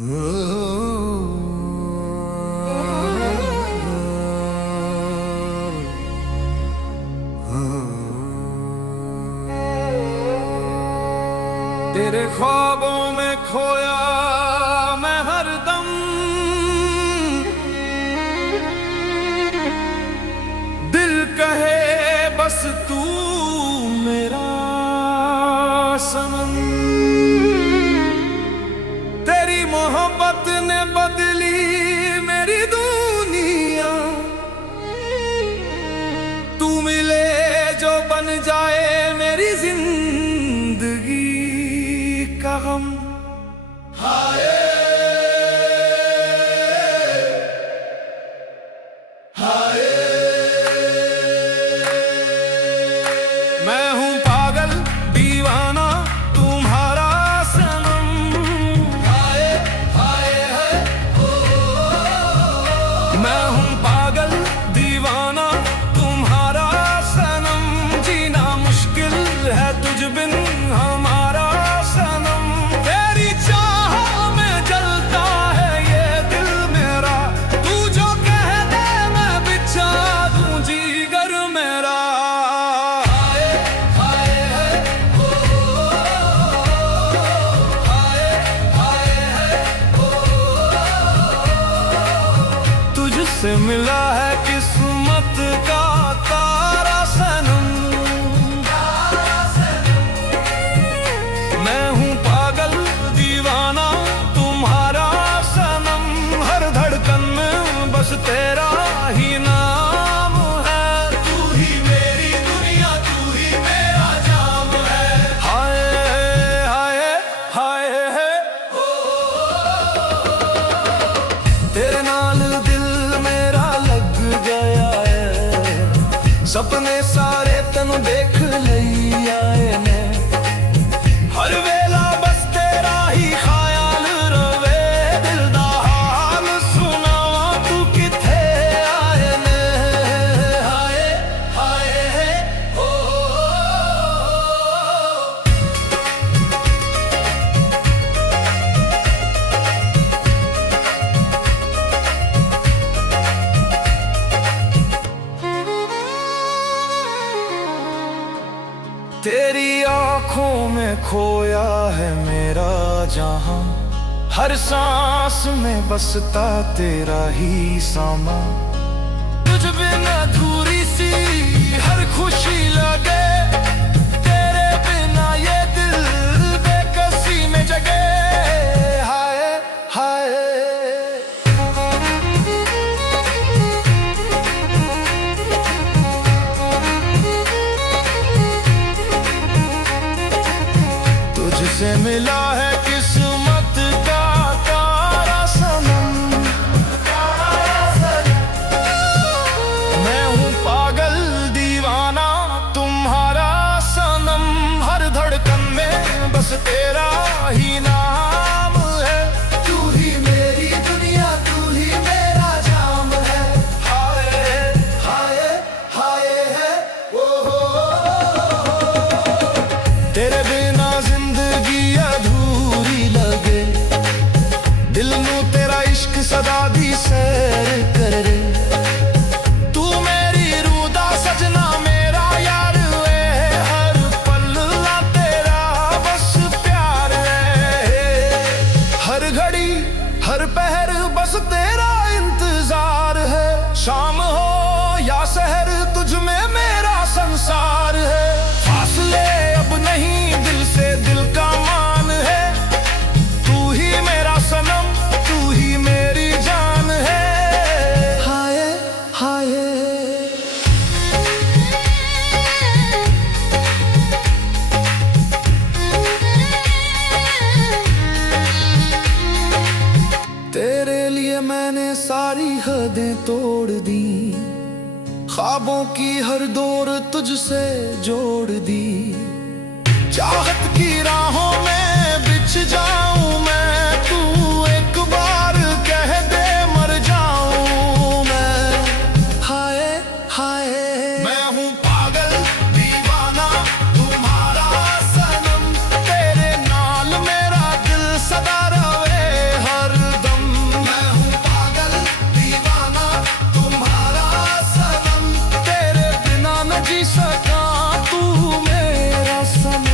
तेरे ख्वाबों में खोया मैं हरदम, दिल कहे बस तू मेरा सनम। तेरी मोहब्बत ने बदली मेरी दुनिया, तू मिले जो बन जाए मेरी जिंदगी का गम। हाय हाय मैं हूँ पागल दीवाना तुम्हारा सनम। हाय हाय हाय मैं हूँ पागल दीवाना तुम्हारा सनम। जीना मुश्किल है तुझ बिन हमारा सनम। तेरी चाह में जलता है ये दिल मेरा, तू जो कह दे मैं बिछा दूं जीगर मेरा। हाय हाय हाय हाय हाय तुझसे मिला है किस्मत का तारा सनम। मैं हूँ पागल दीवाना तुम्हारा सनम। हर धड़कन में बस तेरा ही नाम है। तू ही मेरी दुनिया, तू ही मेरा जाम है। हाय हाय हाय है तेरे नाल दिल मेरा लग गया है। सपने सारे तनु देख लई आए ने। हर वेला बस तेरा ही ख्याल रवे। दिल दा हाल सुनावा तू किथे आए ने। हाय हाय तेरी आंखों में खोया है मेरा जहां। हर सांस में बसता तेरा ही सामा। तुझ बिन अधूरी सी हर खुशी लगे। तेरे बिना ये दिल बेकसी में जगे। हाय हाय तुझसे मिला है किस्मत का तारा सनम। मैं हूँ पागल दीवाना तुम्हारा सनम। हर धड़कन में बस तेरा ही नाम है। तू ही मेरी दुनिया, तू ही मेरा जाम है। हाय हाय हाय है तेरे बिना जिंदगी अधूरी लगे। दिल नू तेरा इश्क सदा दी सैर करे। तू मेरी रूह दा सजना मेरा यार है। हर पल ला तेरा बस प्यार है। हर घड़ी हर पहर बस तेरा इंतजार है। शाम हो या शहर तुझ में मेरा संसार है। फासले अब नहीं दिल से दिल का मान है। तू ही मेरा सनम, तू ही मेरी जान है। हाय हाय तेरे लिए मैंने सारी हदें तोड़ दी। ख्वाबों की हर दौर तुझसे जोड़ दी। चाहत की राहों में बिछ जाऊं मैं। तू एक बार कह दे मर जाऊं मैं। हाय हाय मैं हूँ पागल दीवाना तुम्हारा सनम। तेरे नाल मेरा दिल सदा रहे। हर तू मेरा सनम